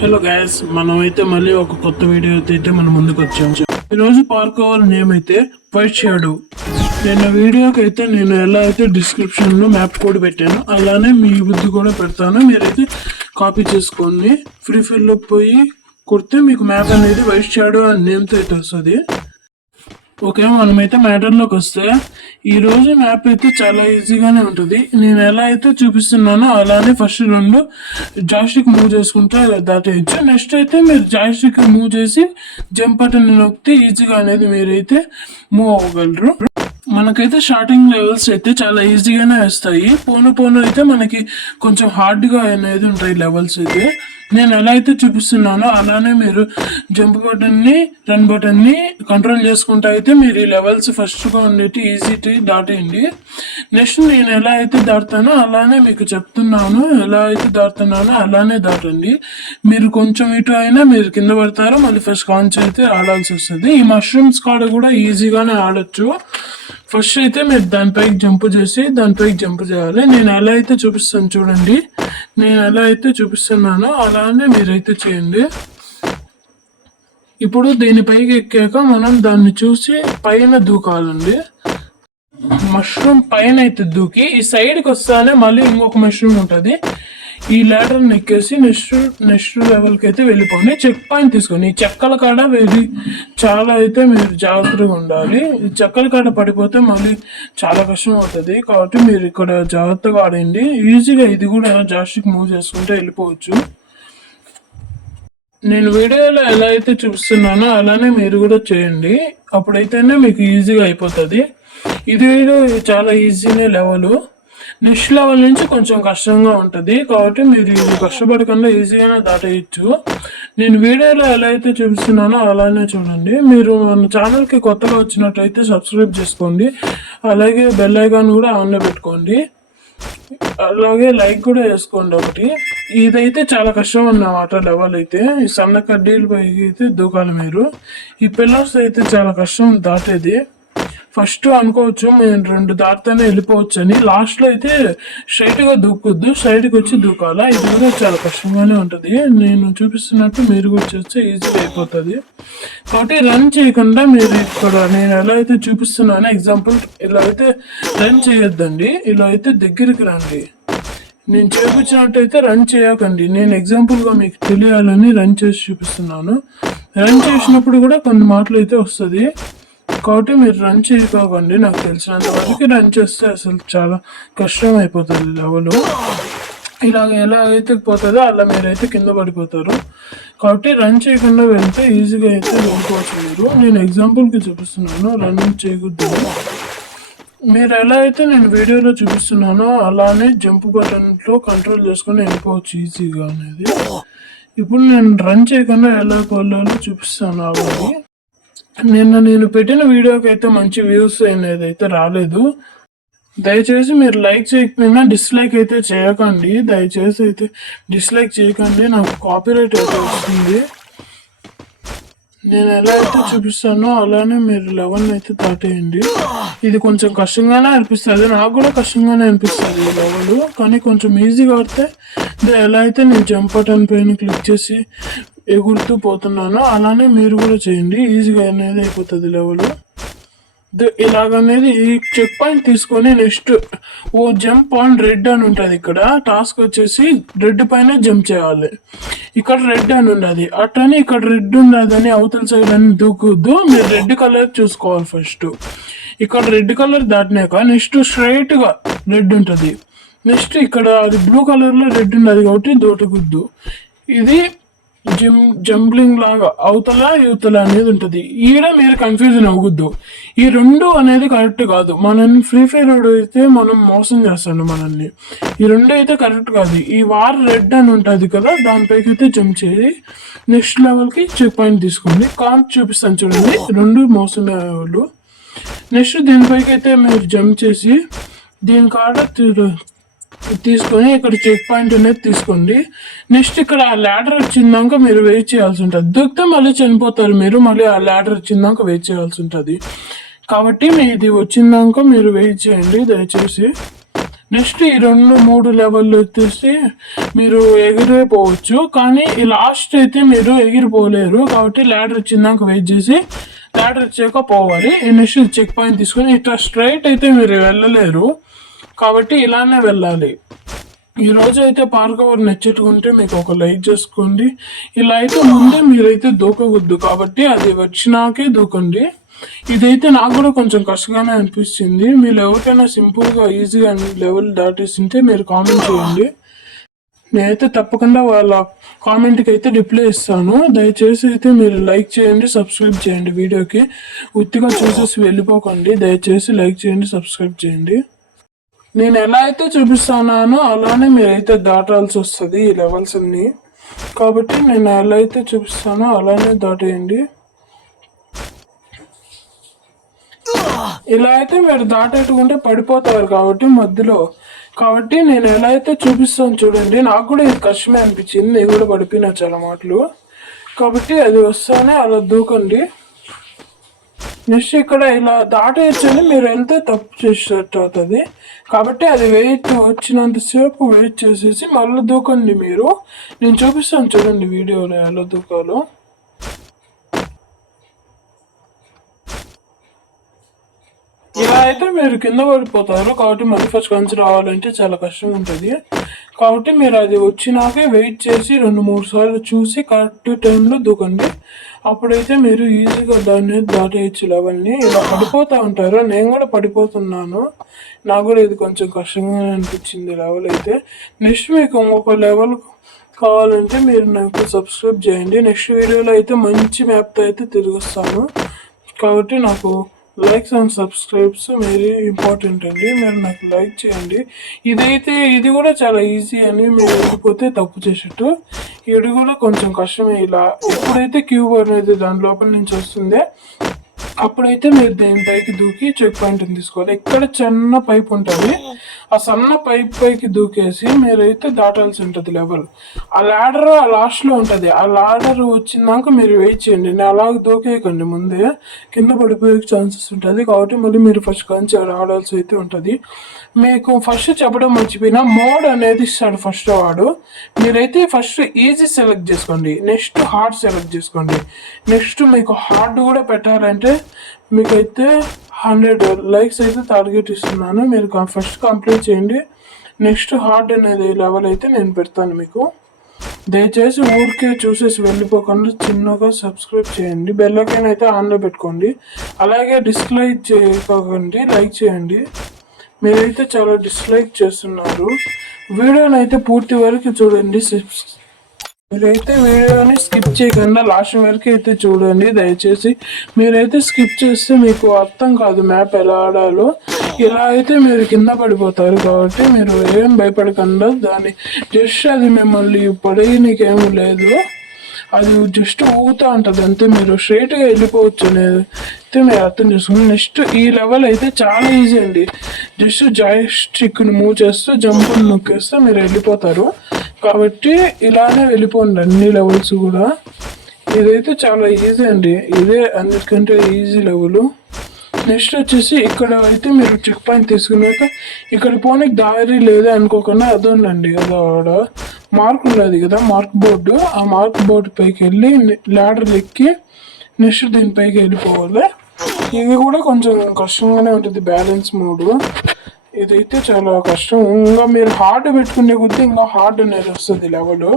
Hello guys, మనమైతే మళ్ళీ ఒక కొత్త వీడియో అయితే మన ముందుకు వచ్చాము. ఈరోజు పార్కోవర్ నేమ్ అయితే వైట్ షాడో. నేను వీడియోకి అయితే నేను ఎలా అయితే డిస్క్రిప్షన్ లో మ్యాప్ కోడ్ పెట్టాను అలానే మీ బుద్ధి కూడా పెడతాను. మీరైతే కాపీ చేసుకోండి. ఫ్రీ ఫైర్ లో పోయి కొడితే మీకు మ్యాప్ అనేది వైట్ షాడో అని నేమ్తో అయితే వస్తుంది. ఓకే, మనమైతే మ్యాటర్లోకి వస్తే ఈరోజు మ్యాప్ అయితే చాలా ఈజీగానే ఉంటుంది. నేను ఎలా అయితే చూపిస్తున్నానో అలానే ఫస్ట్ రెండు జాయిస్టిక్ మూవ్ చేసుకుంటే దాటేయచ్చు. నెక్స్ట్ అయితే మీరు జాయిస్టిక్ మూవ్ చేసి జంప్ బటన్ నొక్కితే ఈజీగా అనేది మీరైతే మూవ్ అవ్వగలరు. మనకైతే స్టార్టింగ్ లెవెల్స్ అయితే చాలా ఈజీగానే వస్తాయి. పోను అయితే మనకి కొంచెం హార్డ్గా అనేది ఉంటాయి లెవెల్స్ అయితే. నేను ఎలా అయితే చూపిస్తున్నానో అలానే మీరు జంప్ బటన్ని రన్ బటన్ని కంట్రోల్ చేసుకుంటూ అయితే మీరు ఈ లెవెల్స్ ఫస్ట్గా ఉండేటి ఈజీ దాటేయండి. నెక్స్ట్ నేను ఎలా అయితే దాటుతానో అలానే మీకు చెప్తున్నాను. ఎలా అయితే దాటుతున్నానో అలానే దాటండి. మీరు కొంచెం ఇటు అయినా మీరు కింద పడతారు, మళ్ళీ ఫస్ట్ కాన్స్ అయితే ఆడాల్సి వస్తుంది. ఈ మష్రూమ్స్ కాడ కూడా ఈజీగానే ఆడొచ్చు. ఫస్ట్ అయితే మీరు దానిపైకి జంప్ చేసి దానిపైకి జంప్ చేయాలి. నేను ఎలా అయితే చూపిస్తాను చూడండి. నేను ఎలా అయితే చూపిస్తున్నానో అలానే మీరైతే చేయండి. ఇప్పుడు దీనిపైకి ఎక్కాక మనం దాన్ని చూసి పైన దూకాలండి. మష్రూమ్ పైన అయితే దూకి ఈ సైడ్కి వస్తానే మళ్ళీ ఇంకొక మష్రూమ్ ఉంటుంది. ఈ ల్యాడర్ ఎక్కేసి నెక్స్ట్ లెవెల్కి అయితే వెళ్ళిపోండి. చెక్ పాయింట్ తీసుకొని ఈ చెక్కల కాడ చాలా అయితే మీరు జాగ్రత్తగా ఉండాలి. ఈ చెక్కల కాడ పడిపోతే మళ్ళీ చాలా కష్టం అవుతుంది. కాబట్టి మీరు ఇక్కడ జాగ్రత్తగా ఆడండి. ఈజీగా ఇది కూడా జాస్టిక్ మూవ్ చేసుకుంటే వెళ్ళిపోవచ్చు. నేను వీడియోలో ఎలా అయితే చూపిస్తున్నానో అలానే మీరు కూడా చేయండి. అప్పుడైతేనే మీకు ఈజీగా అయిపోతుంది. ఇది వీడియో చాలా ఈజీనే లెవెల్. నెక్స్ట్ లెవెల్ నుంచి కొంచెం కష్టంగా ఉంటుంది. కాబట్టి మీరు ఇది కష్టపడకుండా ఈజీగానే దాటేయచ్చు. నేను వీడియోలో ఎలా అయితే చూపిస్తున్నానో అలానే చూడండి. మీరు మన ఛానల్కి కొత్తగా వచ్చినట్టయితే సబ్స్క్రైబ్ చేసుకోండి. అలాగే బెల్ ఐకాన్ కూడా ఆన్లో పెట్టుకోండి. అలాగే లైక్ కూడా వేసుకోండి ఒకటి. ఇదైతే చాలా కష్టం అన్నమాట లెవెల్ అయితే. ఈ సన్న కడ్డీలు పైకి అయితే దూకాలి మీరు. ఈ పిల్లర్స్ అయితే చాలా కష్టం దాటేది. ఫస్ట్ అనుకోవచ్చు మేము రెండు దాటితేనే వెళ్ళిపోవచ్చు అని. లాస్ట్లో అయితే స్ట్రైట్గా దూకొద్దు, సైడ్కి వచ్చి దూకాలా. ఇది కూడా చాలా కష్టంగానే ఉంటుంది. నేను చూపిస్తున్నట్టు మీరు కూడా చేస్తే ఈజీగా అయిపోతుంది. కాబట్టి రన్ చేయకుండా మీరు ఇక్కడ నేను ఎలా అయితే చూపిస్తున్నానో ఎగ్జాంపుల్ ఇలా అయితే రన్ చేయొద్దండి. ఇలా అయితే దగ్గరికి రండి. నేను చూపించినట్టయితే రన్ చేయకండి. నేను ఎగ్జాంపుల్గా మీకు తెలియాలని రన్ చేసి చూపిస్తున్నాను. రన్ చేసినప్పుడు కూడా కొన్ని మాటలు అయితే వస్తుంది. కాబట్టి మీరు రన్ చేయకండి. నాకు తెలిసినంత వరకు రన్ చేస్తే అసలు చాలా కష్టం అయిపోతుంది లెవెల్. ఇలాగ ఎలా అయితే పోతుందో అలా మీరైతే కింద పడిపోతారు. కాబట్టి రన్ చేయకుండా వెళ్తే ఈజీగా అయితే వెళ్ళిపోవచ్చు మీరు. నేను ఎగ్జాంపుల్కి చూపిస్తున్నాను, రన్ చేయకూడదు. మీరు ఎలా అయితే నేను వీడియోలో చూపిస్తున్నానో అలానే జంప్ బటన్లో కంట్రోల్ చేసుకొని వెళ్ళిపోవచ్చు ఈజీగా అనేది. ఇప్పుడు నేను రన్ చేయకుండా ఎలా వెళ్ళాలో చూపిస్తాను. అలాగే నేను పెట్టిన వీడియోకి అయితే మంచి వ్యూస్ అనేది అయితే రాలేదు. దయచేసి మీరు లైక్ చేయకపోయినా డిస్లైక్ అయితే చేయకండి. దయచేసి అయితే డిస్లైక్ చేయకండి, నాకు కాపీరైట్ అయితే వస్తుంది. నేను ఎలా అయితే చూపిస్తానో అలానే మీరు 11 అయితే దాటేయండి. ఇది కొంచెం కష్టంగానే అనిపిస్తుంది, నాకు కూడా కష్టంగానే అనిపిస్తుంది ఈ లెవెల్. కానీ కొంచెం ఈజీగా ఆడితే ఎలా అయితే నేను జంప్ బటన్ పైన క్లిక్ చేసి ఎగురుతూ పోతున్నానో అలానే మీరు కూడా చేయండి. ఈజీగా అనేది అయిపోతుంది లెవెల్. ఇలాగనేది ఈ చెక్ పాయింట్ తీసుకొని నెక్స్ట్ జంప్ ఆన్ రెడ్ అని ఉంటుంది. ఇక్కడ టాస్క్ వచ్చేసి రెడ్ పైన జంప్ చేయాలి. ఇక్కడ రెడ్ అని ఉన్నది అట్టని ఇక్కడ రెడ్ ఉన్నదని అవతల సైడ్ అని దూకుద్దు. మీరు రెడ్ కలర్ చూసుకోవాలి ఫస్ట్. ఇక్కడ రెడ్ కలర్ దాటినాక నెక్స్ట్ స్ట్రైట్ గా రెడ్ ఉంటుంది. నెక్స్ట్ ఇక్కడ అది బ్లూ కలర్ లో రెడ్ ఉన్నది కాబట్టి దూటకుద్దు. ఇది జంబ్లింగ్ లాగా అవతల యువతల అనేది ఉంటుంది. ఈడ మీరు కన్ఫ్యూజన్ అవ్వద్దు. ఈ రెండు అనేది కరెక్ట్ కాదు. మనల్ని ఫ్రీ ఫైర్ అయితే మనం మోసం చేస్తాడు మనల్ని. ఈ రెండు అయితే కరెక్ట్ కాదు. ఈ వార్ రెడ్ అని ఉంటుంది కదా, దానిపైకి అయితే జంప్ చేసి నెక్స్ట్ లెవెల్కి చెక్ పాయింట్ తీసుకోండి. కాంట్ చూపిస్తాను చూడండి, రెండు మోసమే వాళ్ళు. నెక్స్ట్ దీనిపైకి అయితే మీరు జంప్ చేసి దీని కాడ తీసుకొని ఇక్కడ చెక్ పాయింట్ అనేది తీసుకోండి. నెక్స్ట్ ఇక్కడ ఆ ల్యాడర్ వచ్చిందాక మీరు వెయిట్ చేయాల్సి ఉంటుంది. దూకితే మళ్ళీ చనిపోతారు మీరు. మళ్ళీ ఆ ల్యాడర్ వచ్చిందాక వెయిట్ చేయాల్సి ఉంటుంది. కాబట్టి ఇది వచ్చిందాక మీరు వెయిట్ చేయండి దయచేసి. నెక్స్ట్ ఈ 2-3 లెవెల్ వచ్చేసి మీరు ఎగిరిపోవచ్చు, కానీ ఈ లాస్ట్ అయితే మీరు ఎగిరిపోలేరు. కాబట్టి ల్యాడర్ వచ్చిందాక వెయిట్ చేసి ల్యాడర్ వచ్చాక పోవాలి. నెక్స్ట్ చెక్ పాయింట్ తీసుకొని ఇట్లా స్ట్రైట్ అయితే మీరు వెళ్ళలేరు, కాబట్టి ఇలానే వెళ్ళాలి. ఈ రోజు అయితే పార్కవర్ నచ్చుకుంటే మీకు ఒక లైక్ చేసుకోండి. ఇలా అయితే ముందే మీరైతే దూకవద్దు, కాబట్టి అది వచ్చినాకే దూకండి. ఇదైతే నాకు కూడా కొంచెం కష్టంగానే అనిపించింది. మీరు ఎవరికైనా సింపుల్గా ఈజీగా లెవెల్ దాటేసింటే మీరు కామెంట్ చేయండి. నేనైతే తప్పకుండా వాళ్ళ కామెంట్కి అయితే రిప్లై ఇస్తాను. దయచేసి అయితే మీరు లైక్ చేయండి, సబ్స్క్రైబ్ చేయండి. వీడియోకి ఉత్తిగా చూసేసి వెళ్ళిపోకండి. దయచేసి లైక్ చేయండి, సబ్స్క్రైబ్ చేయండి. నేను ఎలా అయితే చూపిస్తున్నానో అలానే మీరైతే దాటాల్సి వస్తుంది ఈ లెవెల్స్ అన్ని. కాబట్టి నేను ఎలా అయితే చూపిస్తానో అలానే దాటేయండి. ఇలా అయితే మీరు దాటేట్టుకుంటే పడిపోతారు కాబట్టి మధ్యలో. కాబట్టి నేను ఎలా అయితే చూపిస్తాను చూడండి. నాకు కూడా ఇది కష్టమే అనిపించింది, నేను కూడా పడిపోయినా చాలా మాటలు. కాబట్టి అది వస్తానే అలా దూకండి. నెక్స్ట్ ఇక్కడ ఇలా దాటేయచ్చని మీరు వెళ్తే తప్పు చేసేటట్టు అవుతుంది. కాబట్టి అది వెయిట్ వచ్చినంతసేపు వెయిట్ చేసేసి మళ్ళీ దూకండి మీరు. నేను చూపిస్తాను చూడండి వీడియోలో ఎలా దూకాలో. ఇలా అయితే మీరు కింద పడిపోతారు, కాబట్టి మళ్ళీ ఫస్ట్ కంచి రావాలంటే చాలా కష్టం ఉంటుంది. కాబట్టి మీరు అది వచ్చినాకే వెయిట్ చేసి 2-3 సార్లు చూసి కరెక్ట్ టైంలో దూకండి. అప్పుడైతే మీరు ఈజీగా దాన్ని దాటేయచ్చు లెవెల్ని. ఇలా పడిపోతూ ఉంటారు, నేను కూడా పడిపోతున్నాను. నాకు కూడా ఇది కొంచెం కష్టంగా అనిపించింది లెవెల్ అయితే. నెక్స్ట్ మీకు ఇంకొక లెవెల్ కావాలంటే మీరు నాకు సబ్స్క్రైబ్ చేయండి. నెక్స్ట్ వీడియోలో అయితే మంచి మ్యాప్తో అయితే తిరిగి వస్తాను. కాబట్టి నాకు likes and subscribes very important అండి. మీరు నాకు లైక్ చేయండి. ఇది కూడా చాలా ఈజీ అని మీరు వెళ్ళిపోతే తప్పు చేసేట్టు. ఇది కూడా కొంచెం కష్టమే. ఇలా ఎప్పుడైతే క్యూబ్ అనేది దాని లోపల నుంచి వస్తుందే అప్పుడైతే మీరు దేనిపైకి దూకి చెక్ పాయింట్ తీసుకోవాలి. ఇక్కడ చిన్న పైప్ ఉంటుంది, ఆ సన్న పైప్ పైకి దూకేసి మీరైతే దాటాల్సి ఉంటుంది లెవెల్. ఆ ల్యాడర్ ఆ లాస్ట్లో ఉంటుంది. ఆ ల్యాడర్ వచ్చిందాక మీరు వెయిట్ చేయండి. నేను అలాగే దూకేయకండి, ముందే కింద పడిపోయే ఛాన్సెస్ ఉంటుంది. కాబట్టి మళ్ళీ మీరు ఫస్ట్ కంచి రావాల్సి అయితే ఉంటుంది. మీకు ఫస్ట్ చెప్పడం మర్చిపోయినా, మోడ్ అనేది ఇస్తాడు ఫస్ట్ వాడు. మీరైతే ఫస్ట్ ఈజీ సెలెక్ట్ చేసుకోండి, నెక్స్ట్ హార్డ్ సెలెక్ట్ చేసుకోండి. నెక్స్ట్ మీకు హార్డ్ కూడా పెట్టాలంటే మీకైతే 100 లైక్స్ అయితే టార్గెట్ ఇస్తున్నాను. మీరు ఫస్ట్ కంప్లీట్ చేయండి. నెక్స్ట్ హార్డ్ అనేది లెవెల్ అయితే నేను పెడతాను మీకు. దయచేసి ఊరికే చూసేసి వెళ్ళిపోకుండా చిన్నగా సబ్స్క్రైబ్ చేయండి. బెల్ ఐకాన్ అయితే ఆన్లో పెట్టుకోండి. అలాగే డిస్లైక్ చేయకండి, లైక్ చేయండి. మీరైతే చాలా డిస్లైక్ చేస్తున్నారు. వీడియోని అయితే పూర్తి వరకు చూడండి. మీరైతే వీడియోని స్కిప్ చేయకుండా లాస్ట్ వరకు అయితే చూడండి దయచేసి. మీరైతే స్కిప్ చేస్తే మీకు అర్థం కాదు మ్యాప్ ఎలా ఆడాలో. ఇలా అయితే మీరు కింద పడిపోతారు. కాబట్టి మీరు ఏం భయపడకుండా దాన్ని జస్ట్ అది మిమ్మల్ని పడేయనికేమీ లేదు, అది జస్ట్ ఊగుతూ ఉంటుంది అంతే. మీరు స్ట్రైట్గా వెళ్ళిపోవచ్చు అనేది అయితే మీరు అర్థం చేసుకోండి. నెక్స్ట్ ఈ లెవెల్ అయితే చాలా ఈజీ అండి. జస్ట్ జాయ్ స్టిక్ని మూవ్ చేస్తూ జంపుని నొక్కేస్తే మీరు వెళ్ళిపోతారు. కాబట్టి ఇలానే వెళ్ళిపోండి అన్ని లెవెల్స్ కూడా. ఇదైతే చాలా ఈజీ అండి, ఇదే అన్నిటికంటే ఈజీ లెవెల్. నెక్స్ట్ వచ్చేసి ఇక్కడ అయితే మీరు చెక్ పాయింట్ తీసుకున్నాక ఇక్కడ పోనీకి దారి లేదా అనుకోకుండా అదోండి కదా, ఆడ మార్క్ ఉన్నది కదా మార్క్ బోర్డు. ఆ మార్క్ బోర్డు పైకి వెళ్ళి ల్యాడర్ ఎక్కి నెక్స్ట్ దీనిపైకి వెళ్ళిపోవాలి. ఇది కూడా కొంచెం కష్టంగానే ఉంటుంది బ్యాలెన్స్ మోడ్. ఇదైతే చాలా కష్టం. ఇంకా మీరు హార్డ్ పెట్టుకునే కొద్దీ ఇంకా హార్డ్ అనేది వస్తుంది లెవెల్.